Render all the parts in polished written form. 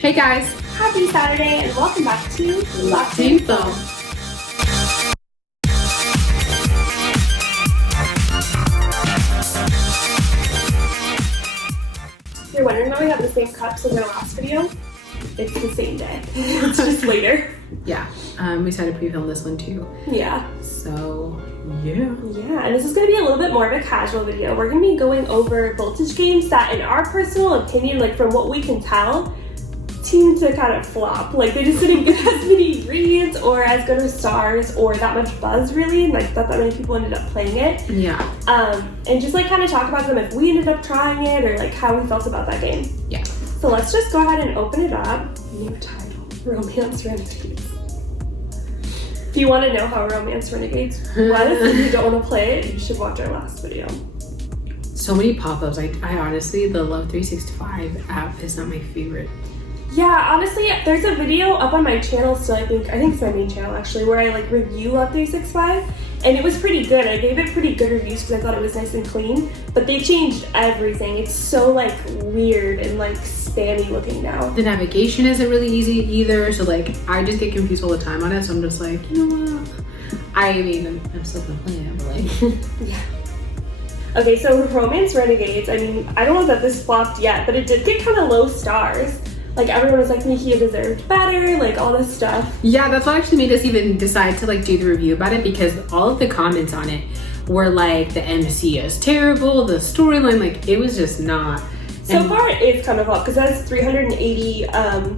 Hey guys, happy Saturday and welcome back to Otome. You're wondering why we have the same cups as our last video? It's the same day. It's just later. Yeah, we decided to pre-film this one too. Yeah. So, yeah. Yeah, and this is going to be a little bit more of a casual video. We're going to be going over voltage games that, in our personal opinion, like from what we can tell, seem to kind of flop. Like they just didn't get as many reads or as good of stars or that much buzz really, and like not that many people ended up playing it. Yeah. And just like kind of talk about them if we ended up trying it or like how we felt about that game. Yeah. So let's just go ahead and open it up. New title, Romance Renegades. If you want to know how Romance Renegades was and you don't want to play it, you should watch our last video. So many pop-ups. I honestly, the Love 365 app is not my favorite. Yeah, honestly, there's a video up on my channel still, I think it's my main channel actually, where I like review Love 365, and it was pretty good. I gave it pretty good reviews because I thought it was nice and clean, but they changed everything. It's so like weird and like spammy looking now. The navigation isn't really easy either, so like I just get confused all the time on it, so I'm just like, you know what? I mean, I'm still gonna play it, but like... Yeah. Okay, so Romance Renegades, I mean, I don't know that this flopped yet, but it did get kind of low stars. Like everyone was like, Mikia deserved better, like all this stuff. Yeah, that's what actually made us even decide to like do the review about it, because all of the comments on it were like, the MC is terrible, the storyline, like it was just not. So far it's kind of up because it has 380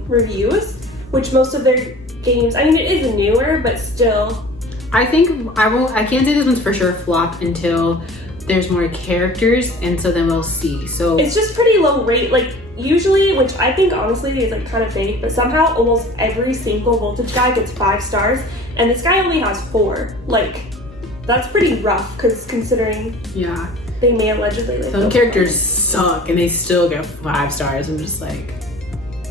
reviews, which most of their games, I mean it is newer, but still. I think I can't say this one's for sure flop until there's more characters, and so then we'll see. So it's just pretty low rate, like usually, which I think honestly is like kind of fake, but somehow almost every single voltage guy gets 5 stars, and this guy only has 4. Like that's pretty rough, because considering they may allegedly like some characters suck and they still get 5 stars. I'm just like,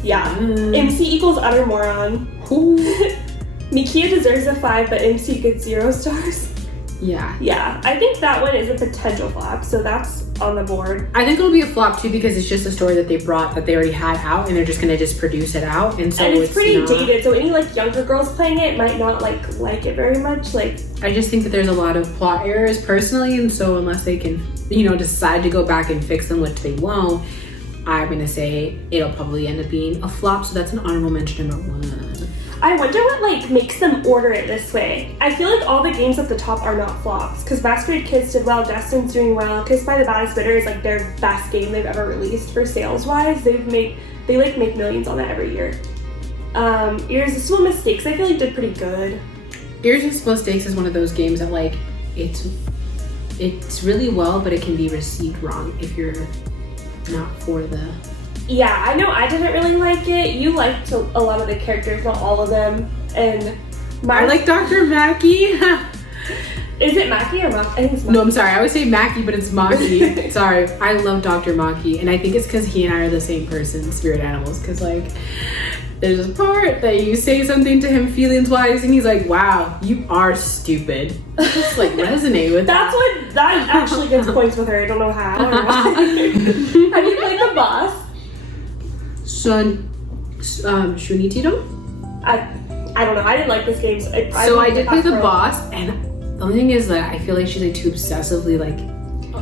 MC equals utter moron. Mikia deserves a 5, but MC gets 0 stars. Yeah, I think that one is a potential flop, so that's on the board. I think it'll be a flop too, because it's just a story that they brought that they already had out, and they're just gonna produce it out, and so it's pretty dated. So any like younger girls playing it might not like it very much. Like I just think that there's a lot of plot errors personally, and so unless they can, decide to go back and fix them, which they won't, I'm gonna say it'll probably end up being a flop. So that's an honorable mention number 1. I wonder what like makes them order it this way. I feel like all the games at the top are not flops, because Masquerade Kids did well, Destin's doing well, Kissed by the Baddest Bidder is like their best game they've ever released for sales wise. They make millions on that every year. Irresistible Mistakes I feel like did pretty good. Irresistible Mistakes is one of those games that like it's really well, but it can be received wrong if you're not for the... Yeah, I know I didn't really like it. You liked a lot of the characters, not all of them. And I like Dr. Mackie. Is it Mackie or Maki? I think it's Maki. No, I'm sorry. I always say Mackie, but it's Maki. Sorry. I love Dr. Maki, and I think it's because he and I are the same person, spirit animals. Because like, there's a part that you say something to him feelings-wise, and he's like, "Wow, you are stupid." Just like resonate with that actually gets points with her. I don't know how. Or why. Have you played the boss? Shunitiro? I don't know. I didn't like this game. So I did play the boss, and the only thing is that I feel like she's like too obsessively like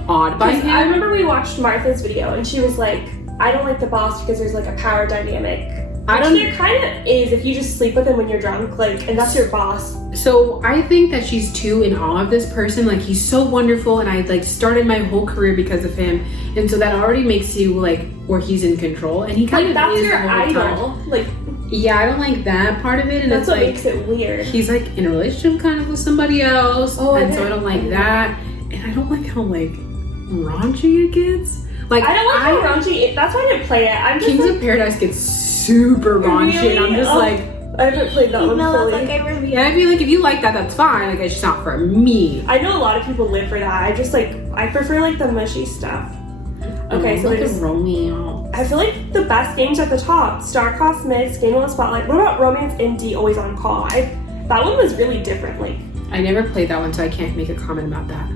awed by him. I remember we watched Martha's video, and she was like, I don't like the boss because there's like a power dynamic. There kind of is if you just sleep with him when you're drunk, like, and that's your boss. So I think that she's too in awe of this person. Like, he's so wonderful, and I like started my whole career because of him, and so that already makes you like where he's in control, and he kind of that's is your idol. Like, yeah, I don't like that part of it, and that's it's what like makes it weird. He's like in a relationship kind of with somebody else, and so I don't like that, and I don't like how like raunchy it gets. Like I don't like how raunchy. That's why I didn't play it. I'm just Kings of Paradise gets super raunchy, really? and I'm just like, I haven't played that one fully. Yeah, I feel like if you like that, that's fine. Like it's just not for me. I know a lot of people live for that. I prefer like the mushy stuff. Okay, so there's Romeo. I feel like the best games at the top: Star-Crossed Myths, Game of Spotlight. What about Romance Indie Always on Call? That one was really different. Like I never played that one, so I can't make a comment about that.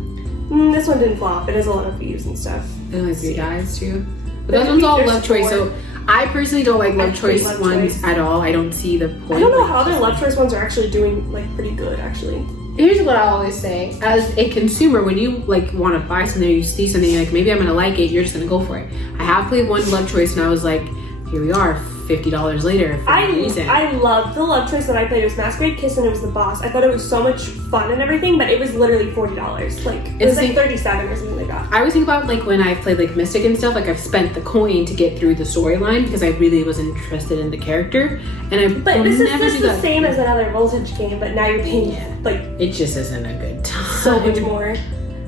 This one didn't flop. It has a lot of views and stuff. It only 3 guys too. But those ones all love choice, so I personally don't like love choice Love ones choice. at all. I don't see the point. I don't know how their love choice ones are actually doing like pretty good actually. Here's what I always say. As a consumer, when you like want to buy something or you see something, you're like, maybe I'm going to like it, you're just going to go for it. I have played one love choice and I was like, here we are, $50 later for no reason. I loved the love choice that I played. It was Masquerade Kiss and it was the boss. I thought it was so much fun and everything, but it was literally $40. Like it was like 37 or something like that. I always think about like when I've played like Mystic and stuff, like I've spent the coin to get through the storyline because I really was interested in the character. And But this is the same as another Voltage game, but now you're paying like it just isn't a good time. so much more.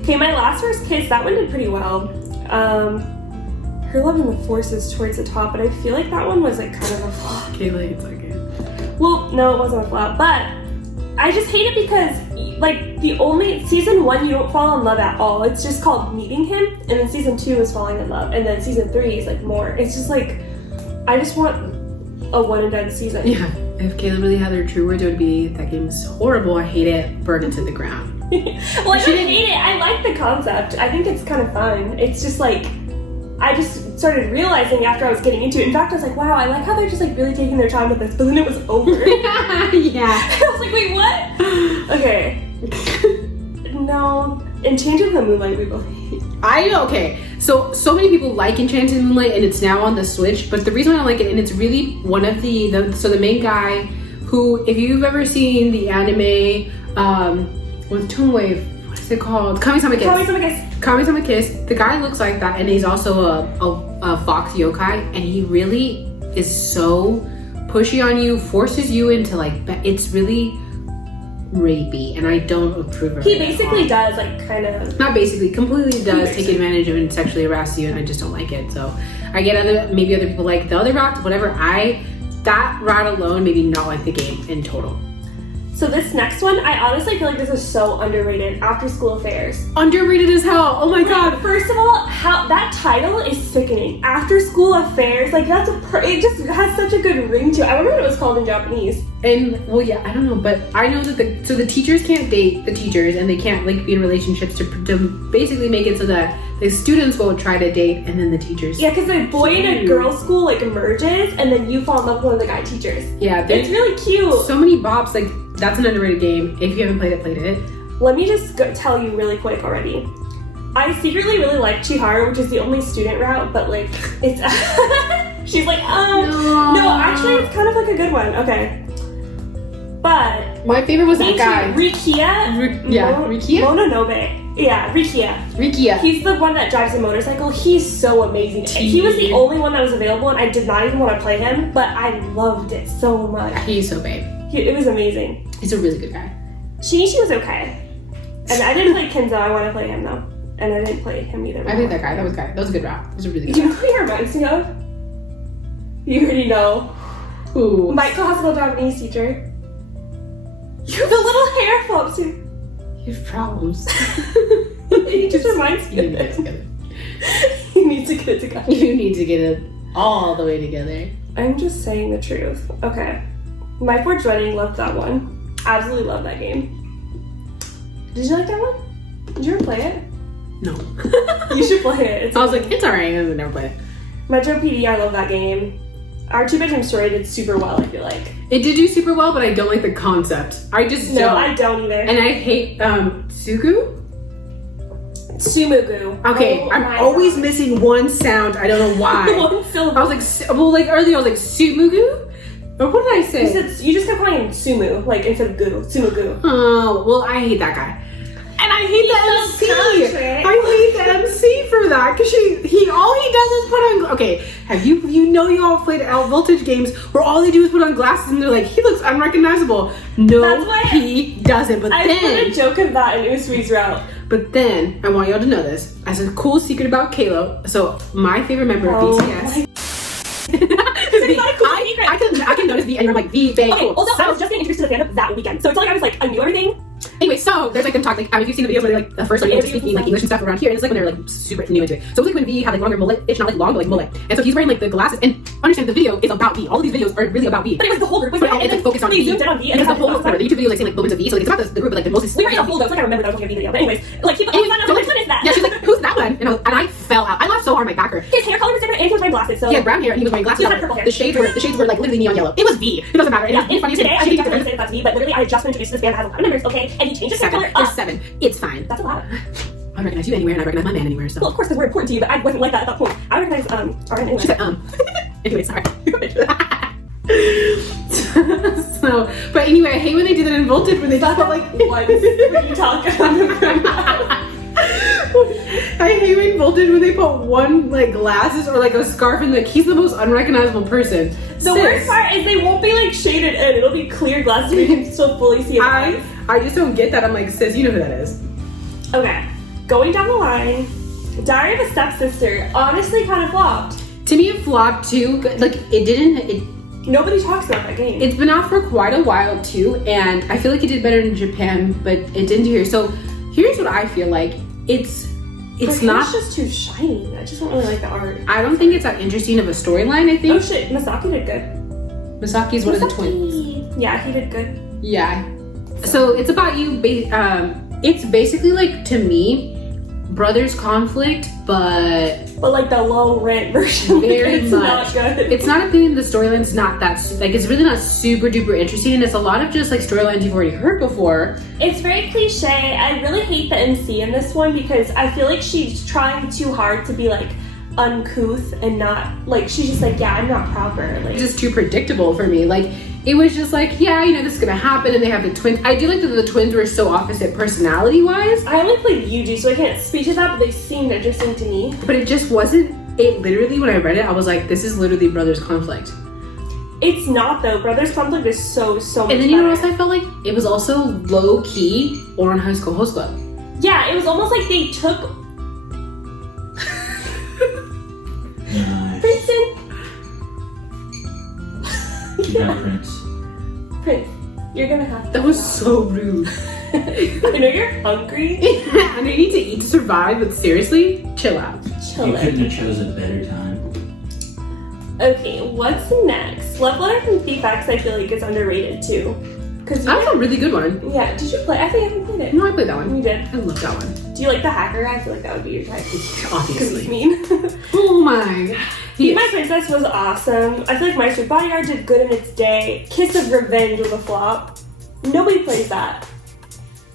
Okay, my last first kiss, that one did pretty well. Her Love in the Forces towards the top, but I feel like that one was like kind of a flop. Kayla, it's okay. Well, no, it wasn't a flop, but I just hate it because like the only season 1 you don't fall in love at all. It's just called meeting him, and then season 2 is falling in love, and then season 3 is like more. It's just like I just want a one and done season. Yeah, if Kayla really had her true words, it would be that game is horrible. I hate it. Burn it to the ground. Well, I don't hate it. I like the concept. I think it's kind of fun. It's just like I just started realizing after I was getting into it. In fact, I was like, wow, I like how they're just like really taking their time with this. But then it was over. Yeah. I was like, wait, what? Okay. No. Enchanted in the Moonlight, we both hate. I know, okay. So many people like Enchanted Moonlight and it's now on the Switch, but the reason why I like it, and it's really one of the main guy who, if you've ever seen the anime with Toon Wave, what is it called? Kami-sama Kiss. Kami-sama Kiss. The guy looks like that, and he's also a fox yokai, and he really is so pushy on you, forces you into like, it's really rapey, and I don't approve of it. He basically does, like, kind of. Not basically, completely does take advantage of it and sexually harass you, and I just don't like it. So I get maybe other people like the other route, whatever. That route alone made me not like the game in total. So this next one, I honestly feel like this is so underrated. After School Affairs. Underrated as hell. Oh my god. First of all, how that title is sickening. After School Affairs, like that's it just has such a good ring to it. I wonder what it was called in Japanese. And well, yeah, I don't know, but I know that the teachers can't date the teachers, and they can't like be in relationships to basically make it so that the students will try to date, and then the teachers. Yeah, because a boy in a girl school like merges, and then you fall in love with one of the guy teachers. Yeah, it's really cute. So many bops. Like that's an underrated game. If you haven't played it. Let me just tell you really quick already. I secretly really like Chiharu, which is the only student route, but like it's she's like no, actually it's kind of like a good one. Okay. But my favorite was that guy. Rikia? Rikia? Mononobe. Yeah, Rikia. He's the one that drives a motorcycle. He's so amazing. He was the only one that was available, and I did not even want to play him, but I loved it so much. He's so babe. It was amazing. He's a really good guy. Shinichi was okay. And I didn't play Kenzo. I want to play him, though. And I didn't play him either. I played that guy. That was a good route. It was a really good Do you know who he reminds me of? You already know. Who? My classical Japanese teacher. The little hair flops. You have problems. He just reminds me. You need to get it together. You need to get it together. You need to get it all the way together. I'm just saying the truth. Okay. My Forged Wedding, loved that one. Absolutely love that game. Did you like that one? Did you ever play it? No. You should play it. I was like, it's alright. I never played it. Metro PD, I love that game. Our 2-bedroom story did super well, I feel like. It did do super well, but I don't like the concept. I just don't. No, I don't either. And I hate Sugu? Sumugu. Okay, oh, I'm always missing one sound. I don't know why. One syllable. I was like, well, like earlier I was like, Sumugu? Or what did I say? You just kept calling him Sumu, like instead of Goo. Sumugu. Oh, well, I hate that guy. And I hate the MC. I hate the MC for that because he all he does is put on. Okay, have you all played Out Voltage games where all they do is put on glasses and they're like, he looks unrecognizable. No, he doesn't. But I put a joke of that in Usui's route. But then I want y'all to know this as a cool secret about Kalo. So my favorite member of BTS. I can notice the and you're like the bang. Okay, also I was just getting introduced to the fandom that weekend, so it's not like I was like I knew everything. Anyway, so there's like them talk like if you've seen the videos where they're like the first like speaking like English and stuff around here, and it's like when they're like super new into it. So it's like when V had like longer mullet, it's not like long but like mullet, and so he's wearing like the glasses. And understand the video is about V. All of these videos are really about V. But it was the whole group. But it's like focused on V. Zoomed in on V, and it's the whole the YouTube video like saying like moments of V. So like it's about the group, but like the most. We were in a whole though. It's like I remember that I was watching a V video. But anyways, like people always find out which one is that. Yeah, she's like, who's that one. And I fell out. I laughed so hard my backer. His hair color was different and he was wearing glasses, so... He had brown hair and he was wearing glasses. He had purple hair. The shades were like literally neon yellow. It was V. It doesn't matter. Yeah, It's funny. today I think definitely say that's V, but literally I just been introduced to this band that has a lot of members, okay? And he changed his hair color There's up. 7. It's fine. That's a lot. I recognize you anywhere and I recognize my man anywhere, so. Well, of course, because we're important to you, but I wasn't like that at that point. I recognize, alright, anyway. She said, Anyway, sorry. So, but anyway, I hate when they do that in Voltage when they talk about like once when you talk I hate when Voltage when they put one like glasses or like a scarf and like he's the most unrecognizable person. The worst part is they won't be like shaded in. It'll be clear glasses so you can still fully see it. I just don't get that. I'm like, sis, you know who that is. Okay, going down the line, Diary of a Stepsister honestly kind of flopped. To me, it flopped too. Like Nobody talks about that game. It's been out for quite a while too, and I feel like it did better in Japan, but it didn't here. So here's what I feel like. It's not. It's just too shiny. I just don't really like the art. I don't think it's that interesting of a storyline. I think. Oh shit, Masaki did good. Masaki's one of the twins. Yeah, he did good. Yeah. So it's about you. It's basically like, to me, brothers conflict, but like the low rent version. Very it's much. Not good. It's not a thing. The storyline's not that like. It's really not super duper interesting, and it's a lot of just like storylines you've already heard before. It's very cliche. I really hate the MC in this one because I feel like she's trying too hard to be like uncouth and not like she's just like, yeah, I'm not proper. Like, it's just too predictable for me. Like, it was just like, yeah, you know, this is gonna happen, and they have the twins. I do like that the twins were so opposite personality wise. I only played Yuji, so I can't speak to that, but they seemed interesting to me. But it just wasn't. It literally, when I read it, I was like, this is literally brothers conflict. It's not though. Brothers conflict is so much And then you know what else I felt like? It was also low key or on High School Host Club. Yeah, it was almost like they took Princeton. Prince, you're gonna have to. That was so rude. I know you're hungry. I know you need to eat to survive, but seriously, chill out. Chill You out. couldn't have chosen a better time. Okay, what's next? Love Letter from Thief X I feel like is underrated too. That's a really good one. Yeah, did you play? I think I haven't played it. No, I played that one. You did? I love that one. Do you like the hacker guy? I feel like that would be your type. Because Obviously. he's mean. Oh my. Be My Princess was awesome. I feel like My Sweet Bodyguard did good in its day. Kiss of Revenge was a flop. Nobody plays that.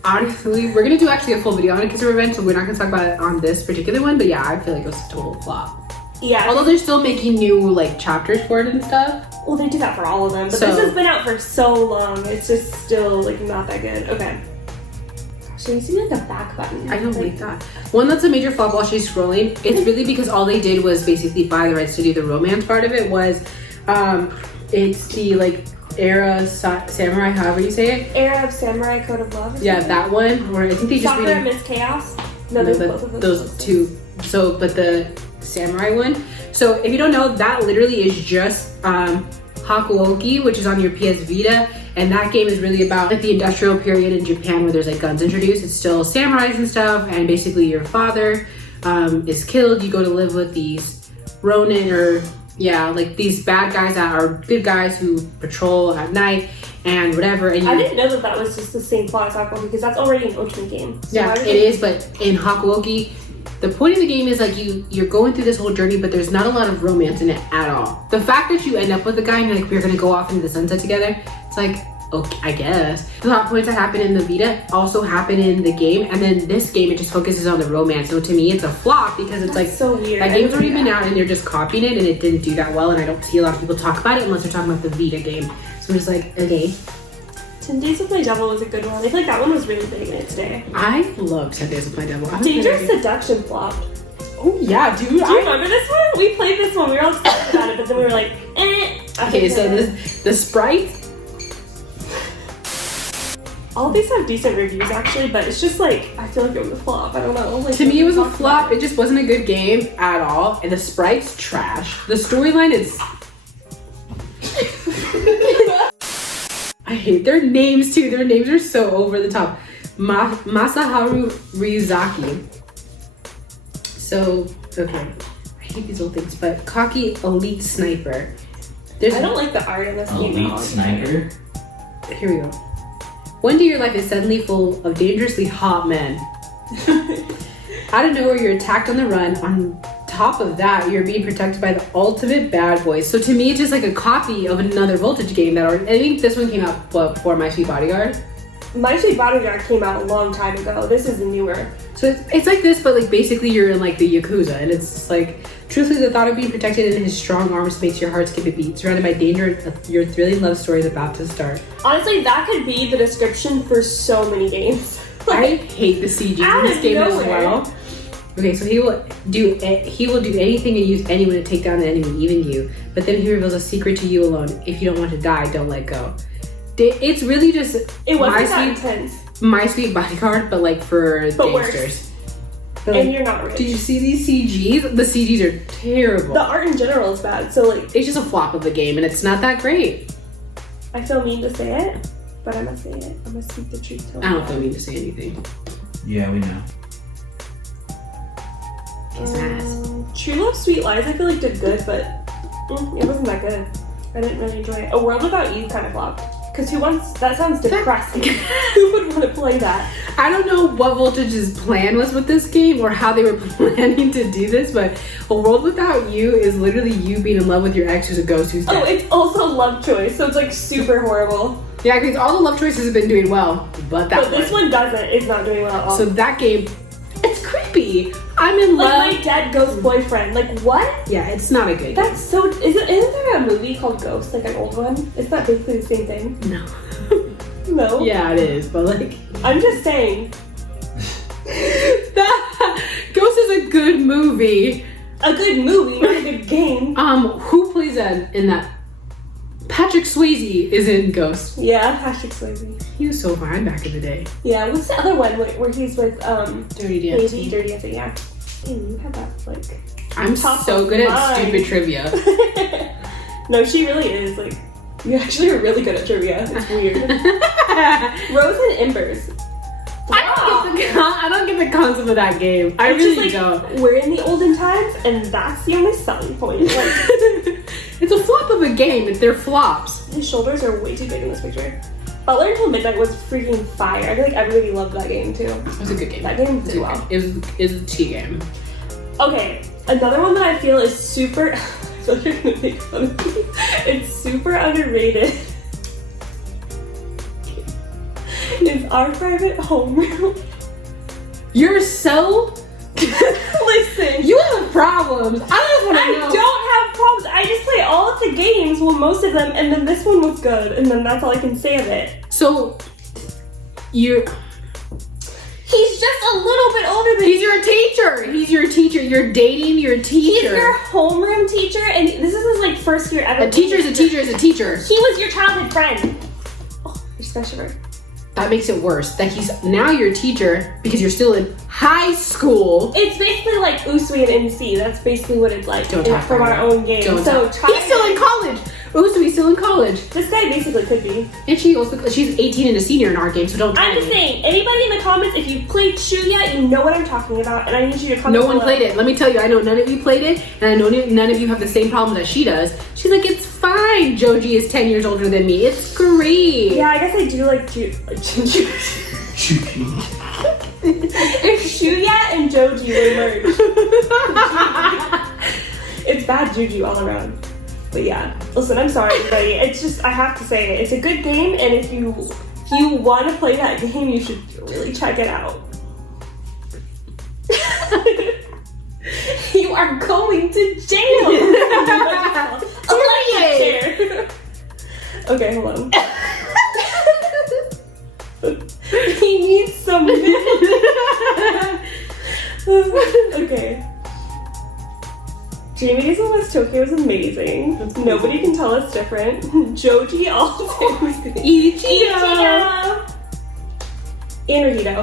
Honestly, we're gonna do actually a full video on Kiss of Revenge, so we're not gonna talk about it on this particular one, but yeah, I feel like it was a total flop. Yeah. Although they're still making new like chapters for it and stuff. Well, they do that for all of them, but So- this has been out for so long. It's just still like not that good. Okay. So you see like a back button. I don't like that. One that's a major flop while she's scrolling, it's really because all they did was basically buy the rights to do the romance part of it was, it's the like era samurai, however you say it. Era of Samurai Code of Love. Yeah, that one, where I think they just Soccer and Miss Chaos. No, there's both of those two. So, but the samurai one. So if you don't know, that literally is just Hakuoki, which is on your PS Vita, and that game is really about like the industrial period in Japan where there's like guns introduced. It's still samurais and stuff, and basically your father is killed. You go to live with these ronin, or yeah, like these bad guys that are good guys who patrol at night and whatever. And I didn't know that that was just the same plot as Hakuoki because that's already an Otome game. So yeah, it is, but in Hakuoki, the point of the game is like you're going through this whole journey, but there's not a lot of romance in it at all. The fact that you end up with a guy and you're like, we're gonna go off into the sunset together, it's like, okay, I guess. The plot points that happen in the Vita also happen in the game, and then this game, it just focuses on the romance. So to me, it's a flop because it's That's like, so weird. that game's already been out and they're just copying it, and it didn't do that well, and I don't see a lot of people talk about it unless they're talking about the Vita game. So I'm just like, okay. 10 Days with My Devil was a good one. I feel like that one was really big in its day. I loved 10 Days with My Devil. Dangerous Seduction flopped. Oh yeah, dude. Do you remember this one? We played this one. We were all excited about it, but then we were like, eh. Okay, so the sprites. All of these have decent reviews actually, but it's just like, I feel like it was a flop. I don't know. Like, To me, it was a flop. It just wasn't a good game at all, and the sprites trash. The storyline is. I hate their names too. Their names are so over the top. Masaharu Ryuzaki. So, okay. I hate these old things, but cocky elite sniper. I don't like the art in this game. Elite sniper. Here we go. One day your life is suddenly full of dangerously hot men. Out of nowhere, you're attacked on the run. On top of that, you're being protected by the ultimate bad boys. So to me, it's just like a copy of another Voltage game I think this one came out before My Sweet Bodyguard. My Sweet Bodyguard came out a long time ago. This is newer. So it's like this, but like basically you're in like the Yakuza, and it's like, truthfully, the thought of being protected in his strong arms makes your heart skip a beat. Surrounded by danger, your thrilling love story is about to start. Honestly, that could be the description for so many games. I hate the CG in this game as well. Okay, so he will do anything and use anyone to take down the enemy, even you. But then he reveals a secret to you alone. If you don't want to die, don't let go. It's really just it wasn't that intense. My Sweet Bodyguard, but like for gangsters. But and like, you're not rich. Did you see these CGs? The CGs are terrible. The art in general is bad, so like it's just a flop of the game, and it's not that great. I feel mean to say it, but I must say it. I must speak the truth. I don't feel mean to say anything. Yeah, we know. True Love Sweet Lies I feel like did good, but it wasn't that good. I didn't really enjoy it. A World Without You kind of flopped. Because that sounds depressing. Who would want to play that? I don't know what Voltage's plan was with this game or how they were planning to do this, but A World Without You is literally you being in love with your ex who's a ghost who's dead. Oh, it's also Love Choice, so it's like super horrible. Yeah, because all the love choices have been doing well, but this one doesn't. It's not doing well at all. So that game, it's creepy. I'm in love. Like my dead ghost boyfriend. Like what? Yeah, it's not a good game. That's so. Isn't there a movie called Ghost, like an old one? It's not basically the same thing. No. No. Yeah, it is, but like. I'm just saying. That Ghost is a good movie. A good movie, not a good game. Who plays in that? Patrick Swayze is in Ghost. Yeah, Patrick Swayze. He was so fine back in the day. Yeah, what's the other one where he's with Dirty Dancing? Dirty Dancing, yeah. Hey, you have that like. I'm so good at stupid trivia. No, she really is. Like, you actually are really good at trivia. It's weird. Rose and Embers. I don't get the concept of that game. I really don't. We're in the olden times, and that's the only selling point. Like, it's a flop of a game. They're flops. his shoulders are way too big in this picture. Butler Until Midnight was freaking fire. I feel like everybody loved that game too. It was a good game. That game did well. It was a T game. Okay, another one that I feel is super. I feel like you're gonna make fun of me. It's super underrated. Is Our Private Homeroom. You're so. Listen. You have problems. I just want to know. I don't have problems. I just play all of the games, well, most of them, and then this one was good, and then that's all I can say of it. So, He's just a little bit older than He's your teacher. He's your teacher. You're dating your teacher. He's your homeroom teacher, and this is his like first year ever. A teacher is a teacher is a teacher. He was your childhood friend. Oh, you're special. That makes it worse. That he's now your teacher because you're still in high school. It's basically like Usui and NC. That's basically what it's like Don't talk from about our own game. Don't so talk. He's still in college. Usui's still in college. This guy basically could be. And she's 18 and a senior in our game, so don't try I'm just saying, anybody in the comments, if you played Shuya, you know what I'm talking about, and I need you to comment No one below. played it. Let me tell you, I know none of you played it, and I know none of you have the same problems that she does. She's like, it's fine. Joji is 10 years older than me. It's great. Yeah, I guess I do like Ginger. If Shuya and Joji were merged. It's bad juju all around. But yeah, listen, I'm sorry everybody. It's just, I have to say it. It's a good game, and if you want to play that game, you should really check it out. You are going to jail! Electric chair! Okay, hold on. He needs some milk. Okay. Dreaming in West Tokyo is amazing. Nobody can tell us different. Joji all day. Ichigo. And Rihito.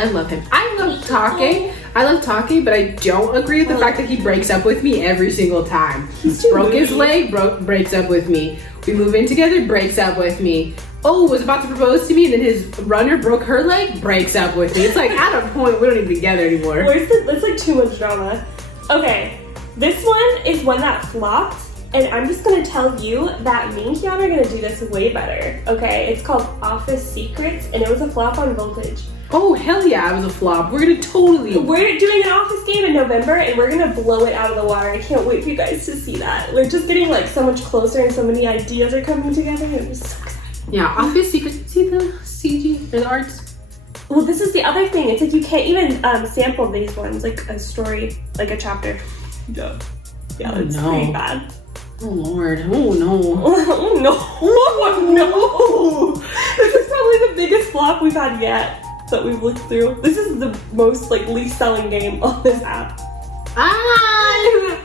I love him. I love Take. I love Take, but I don't agree with the fact that he breaks up with me every single time. He's too Broke his moody. leg, breaks up with me. We move in together, breaks up with me. Oh, was about to propose to me, and then his runner broke her leg, breaks up with me. It's like, at a point, we don't even be together anymore. That's like too much drama. Okay, this one is one that flopped, and I'm just gonna tell you that me and Kiana are gonna do this way better. Okay, it's called Office Secrets, and it was a flop on Voltage. Oh, hell yeah, it was a flop. We're doing an office game in November, and we're gonna blow it out of the water. I can't wait for you guys to see that. We're just getting like so much closer, and so many ideas are coming together. I'm just so excited. Yeah, Office Secrets. See the CG or the arts? Well, this is the other thing. It's like you can't even sample these ones, like a story, like a chapter. Yeah, it's pretty bad. Oh Lord, oh no. Oh no, oh no. This is probably the biggest flop we've had yet that we've looked through. This is the most like least selling game on this app.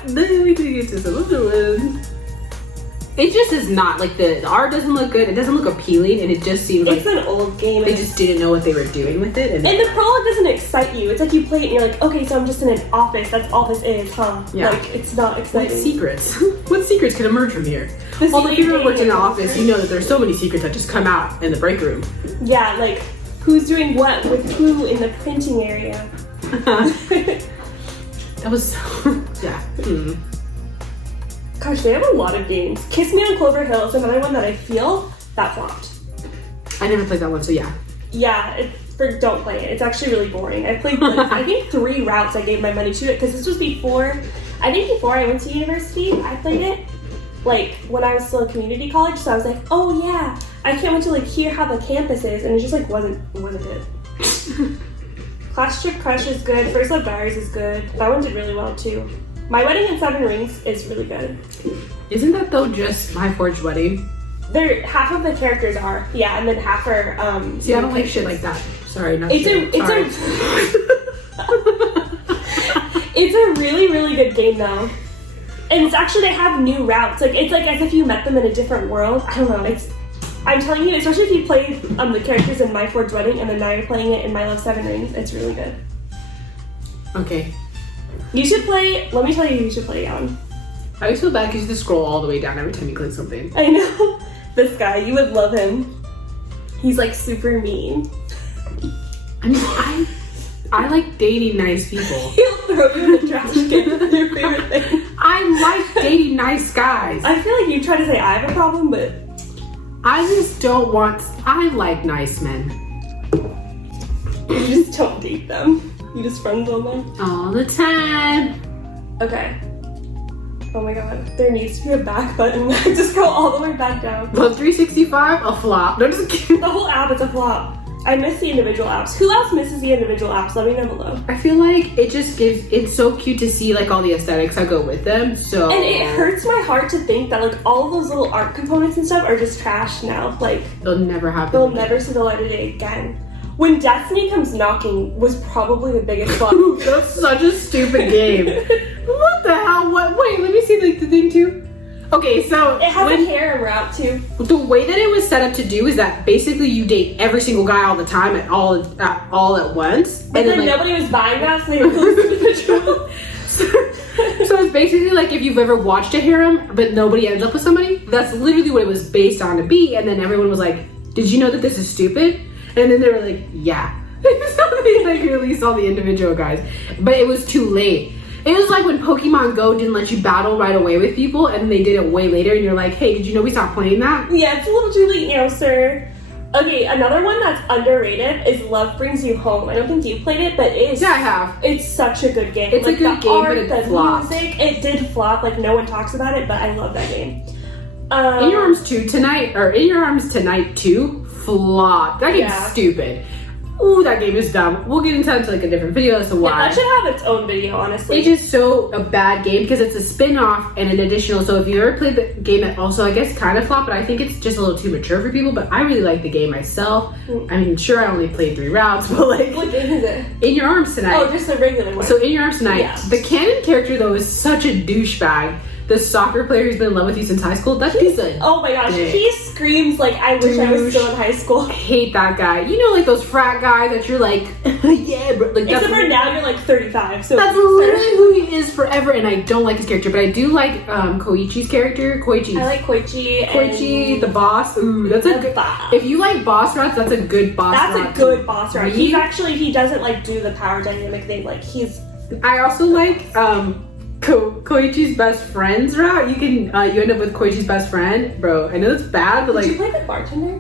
Then we can get to some other ones. It just is not like the art doesn't look good. It doesn't look appealing, and it just seems like it's an old game. They just didn't know what they were doing with it. And the prologue doesn't excite you. It's like you play it and you're like, okay, so I'm just in an office. That's all this is, huh? Yeah. Like it's not exciting. What secrets? What secrets can emerge from here? Although if you've ever worked in an office, you know that there's so many secrets that just come out in the break room. Yeah, like who's doing what with who in the printing area. That was so yeah. Gosh, they have a lot of games. Kiss Me on Clover Hill is another one that I feel that flopped. I never played that one, so yeah. Yeah, don't play it. It's actually really boring. I played like, I think 3 routes I gave my money to it because this was before I went to university. I played it like when I was still in community college, so I was like, oh yeah, I can't wait to like hear how the campus is, and it just like wasn't good. Class Trip Crush is good. First Love Diaries is good. That one did really well too. My Wedding in 7 Rings is really good. Isn't that though just My Forged Wedding? Half of the characters are, yeah, and then half are See, I don't like shit like that. Sorry, not it's shit. It's a really, really good game though. And it's actually, they have new routes. Like it's like as if you met them in a different world. I don't know, I'm telling you, especially if you played the characters in My Forged Wedding and then now you're playing it in My Love 7 Rings, it's really good. Okay. You should play, let me tell you, you should play Yawn. I always feel bad because you just scroll all the way down every time you click something. I know. This guy, you would love him. He's like super mean. I mean, I like dating nice people. He'll throw you in the trash can. It's your favorite thing. I like dating nice guys. I feel like you try to say I have a problem, but I just don't want, I like nice men. you just don't date them. You just friend on them. All the time. Okay. Oh my god. There needs to be a back button. Just go all the way back down. Love 365, a flop. No, just kidding. The whole app is a flop. I miss the individual apps. Who else misses the individual apps? Let me know below. I feel like it just it's so cute to see like all the aesthetics that go with them. So and it hurts my heart to think that like all of those little art components and stuff are just trash now. Like they'll never happen. They'll never see the light of day again. When Destiny Comes Knocking was probably the biggest flop. That's such a stupid game. What the hell? What? Wait, let me see like the thing too. Okay, so it has a harem route too. The way that it was set up to do is that basically you date every single guy all the time at all at once. But then like, nobody was buying that, so they released individual. So it's basically like if you've ever watched a harem, but nobody ends up with somebody. That's literally what it was based on to be. And then everyone was like, "Did you know that this is stupid?" And then they were like, "Yeah." So they like released all the individual guys, but it was too late. It was like when Pokemon Go didn't let you battle right away with people, and they did it way later, and you're like, hey, did you know we stopped playing that? Yeah, it's a little too late now, sir. Okay, another one that's underrated is Love Brings You Home. I don't think you played it, but it is. Yeah, I have. It's such a good game. It's like, a good game, art, but it flopped. Music, it did flop. Like, no one talks about it, but I love that game. In Your Arms 2 Tonight, or In Your Arms Tonight 2, flopped. That game's stupid. Ooh, that game is dumb. We'll get into like a different video as to why. Yeah, that should have its own video, honestly. It's just so a bad game because it's a spin-off and an additional. So if you ever played the game that also, I guess, kind of flopped, but I think it's just a little too mature for people. But I really like the game myself. I mean, sure, I only played 3 rounds, but like... What game is it? In Your Arms Tonight. Oh, just a regular one. So In Your Arms Tonight. The canon character, though, is such a douchebag. The soccer player who's been in love with you since high school, that piece of... Oh my gosh, he screams like, I wish I was still in high school. I hate that guy. You know, like those frat guys that you're like, yeah, bro. Like, except for now you're like 35, so... That's literally who he is forever, and I don't like his character, but I do like Koichi's character. Koichi. I like Koichi. Koichi, the boss. Ooh, that's a good... If you like boss routes, that's a good boss route. That's a good boss route. He's actually, he doesn't like do the power dynamic thing, like he's... I also like... Koichi's best friend's route. You can you end up with Koichi's best friend, bro. I know that's bad, but like. Did you play the bartender?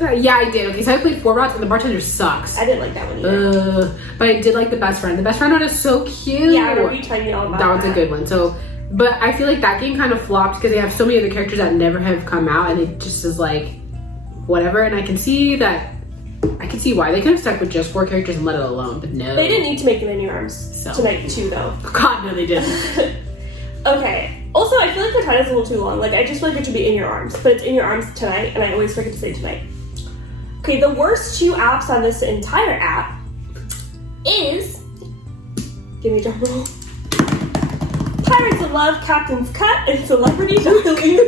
Yeah, I did. Okay, so I played 4 routes, and the bartender sucks. I didn't like that one either. But I did like the best friend. The best friend one is so cute. Yeah, I remember you telling me all about that. That was a good one. So, but I feel like that game kind of flopped because they have so many other characters that never have come out, and it just is like whatever. And I can see why they could have stuck with just 4 characters and let it alone, but no. They didn't need to make them in your arms tonight too, though. God, no, they didn't. Okay. Also, I feel like the title's a little too long. Like, I just feel like it should be in your arms, but it's in your arms tonight, and I always forget to say tonight. Okay, the worst 2 apps on this entire app is... Give me a drum roll. Pirates of Love, Captain's Cut, and Celebrity Darling.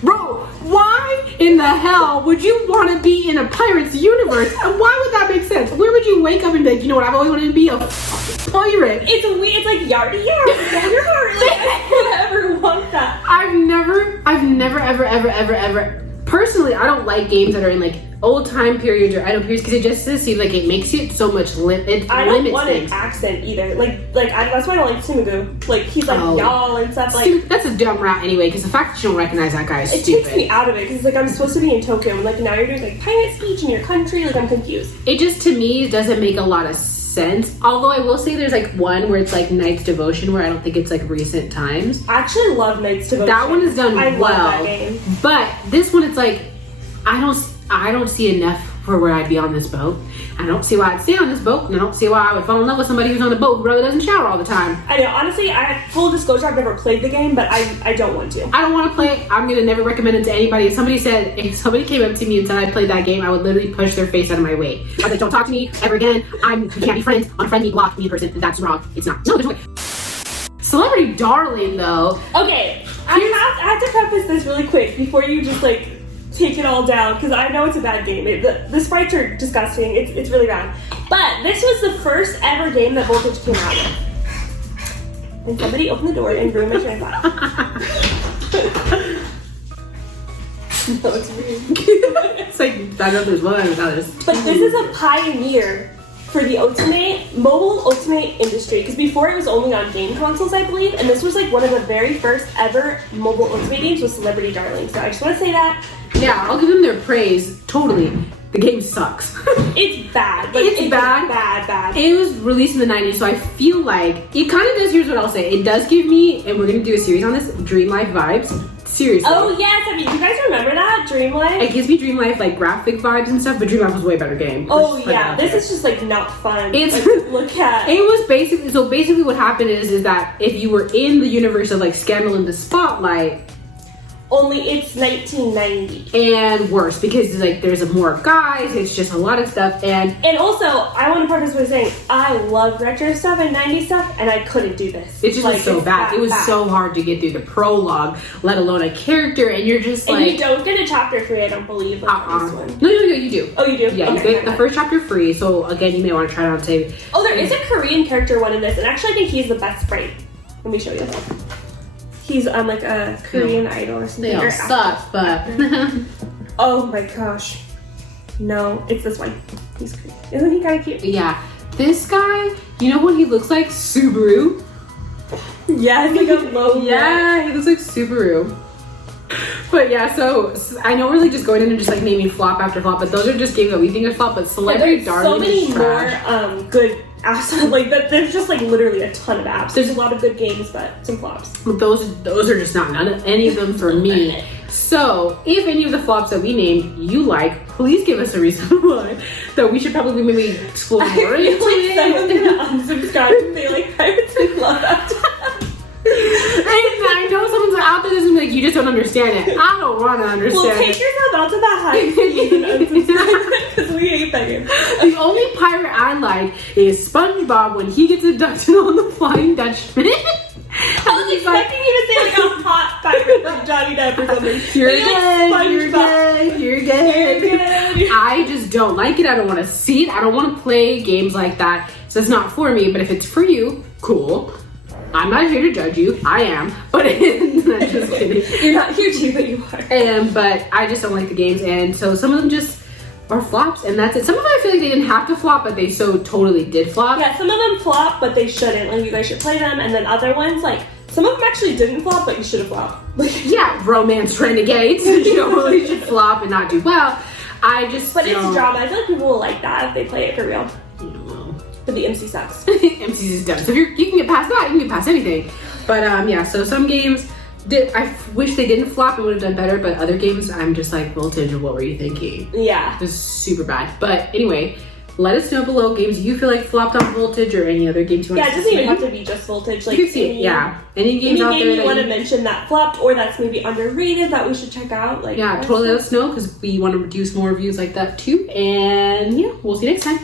Bro, why in the hell would you want to be in a pirate's universe? And why would that make sense? Where would you wake up and be like, you know what, I've always wanted to be a pirate? It's weird. It's like yardy yard. Like, I would never want that. I've never, ever. Personally, I don't like games that are in like old time periods or idle periods because it just seems like it makes it so much I don't want an accent either. That's why I don't like Sumugu. Like he's like y'all and stuff. Like that's a dumb rat anyway. Because the fact that you don't recognize that guy is stupid. It takes me out of it because like I'm supposed to be in Tokyo and like now you're doing like pirate speech in your country. Like I'm confused. It just to me doesn't make a lot of sense. Although I will say there's like one where it's like Knight's Devotion where I don't think it's like recent times. I actually love Knight's Devotion. That one is done I well. love that game. But this one it's like I don't see enough for where I'd be on this boat. I don't see why I'd stay on this boat, and I don't see why I would fall in love with somebody who's on the boat who really doesn't shower all the time. I know, honestly, full disclosure, I've never played the game, but I don't want to. I don't want to play it. I'm gonna never recommend it to anybody. If somebody came up to me and said I played that game, I would literally push their face out of my way. I was like, don't talk to me ever again. We can't be friends. Unfriend me, block me in person. That's wrong. It's not. No, there's no way. Celebrity Darling, though. Okay, I have to preface this really quick before you just like take it all down because I know it's a bad game. The sprites are disgusting. It's really bad. But this was the first ever game that Voltage came out with. And somebody opened the door and ruined my train of thought. No, it's weird. It's like I know there's one and others. But this is a pioneer for the mobile Otome industry, because before it was only on game consoles, I believe, and this was like one of the very first ever mobile Otome games with Celebrity Darling. So I just want to say that. Yeah, I'll give them their praise. Totally. The game sucks. It's bad. Like, it's bad. It was released in the 90s, so I feel like it kind of does, here's what I'll say, it does give me, and we're going to do a series on this, Dream Life vibes. Seriously. Oh yes, I mean, you guys remember that? Dream Life? It gives me Dream Life, like graphic vibes and stuff, but Dream Life was a way better game. Oh yeah, this is just like not fun. It's like, look at. It was basically what happened is that if you were in the universe of like Scandal in the Spotlight, only it's 1990 and worse because like there's more guys, it's just a lot of stuff, and also I want to preface by saying I love retro stuff and 90s stuff and I couldn't do this. It just was so bad. It was so hard to get through the prologue, let alone a character, and you're just and like, you don't get a chapter free, I don't believe, like this one. No, you do. Oh, you do? Yeah, okay, you get the first chapter free, so again you may want to try it out and save. Oh, there is a Korean character one in this, and actually I think he's the best sprite. Let me show you. He's on like a Korean idol or something. They all suck, but oh my gosh. No, it's this one. He's cute. Isn't he kind of cute? Yeah. This guy, you know what he looks like? Subaru. Yeah, it's like a low. Yeah, he looks like Subaru. But yeah, so I know we're like just going in and just like naming flop after flop, but those are just games that we think are flop. But Celebrity Darling is trash. So many more good apps. Like that, there's just like literally a ton of apps. There's a lot of good games, but some flops. But those are just not any of them for me. So if any of the flops that we named you like, please give us a reason why that we should probably maybe explore more. I feel like someone's gonna unsubscribe and say like Pirates of Love after. I know someone's out there that's gonna be like, you just don't understand it. I don't want to understand well, take yourself out to that high speed and unsubscribe because we hate that game. The only pirate I like is SpongeBob when he gets abducted on the Flying Dutchman. I was expecting you to say like a hot pirate like Johnny Depp or something. You're good. I just don't like it. I don't want to see it. I don't want to play games like that. So it's not for me. But if it's for you, cool. I'm not here to judge you. I am, but I'm just kidding. You're not here to, but you are. But I just don't like the games, and so some of them just are flops, and that's it. Some of them I feel like they didn't have to flop, but they so totally did flop. Yeah, some of them flop, but they shouldn't. Like you guys should play them, and then other ones like some of them actually didn't flop, but you should have flopped. Yeah, Romance Renegades totally should flop and not do well. I just But it's don't- drama. I feel like people will like that if they play it for real. Well, But the MC sucks. MC's is dumb. So if you can get past that, you can get past anything. But yeah, so some games I wish they didn't flop and would have done better, but other games I'm just like, Voltage, what were you thinking? Yeah. It was super bad. But anyway, let us know below games you feel like flopped on Voltage or any other games you want Yeah, it to doesn't see. even have to be just Voltage. Like You can see it, yeah. Any games out game there you want to that mention that flopped or that's maybe underrated that we should check out. Like yeah, totally let us know because we want to do some more reviews like that too. And yeah, we'll see you next time.